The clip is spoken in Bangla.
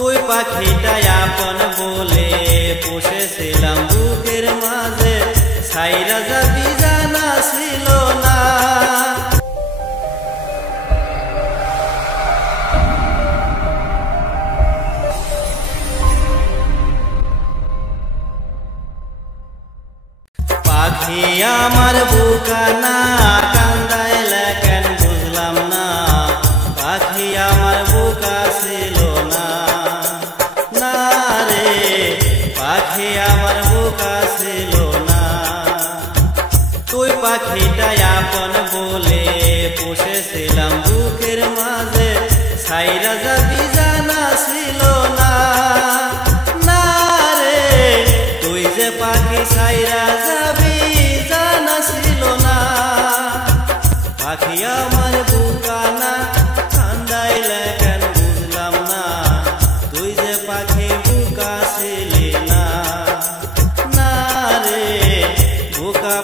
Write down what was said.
তুই পাখিটা আপন বলে পুষেছিলাম বুকের মাঝে, ছাইরা যাবি জানা ছিল না। পাখি আমার বুকানা কান্দাইলে কেন বুঝলাম না, পাখি আমার বুকা ছিল না। না রে পাখি আমার বুকা ছিল না। তুই পাখিটা আপন বলে পুষেছিলাম বুকের মাঝে, ছাইরা যাবি জানা ছিল না। না রে তুই যে পাখি ছাইরা যাবি জানা ছিল না। পাখি আমার বুকানা কান্দাইলে কেন বুঝলাম না, তুই যে পাখি বুকা ছিলি না। না রে বুকা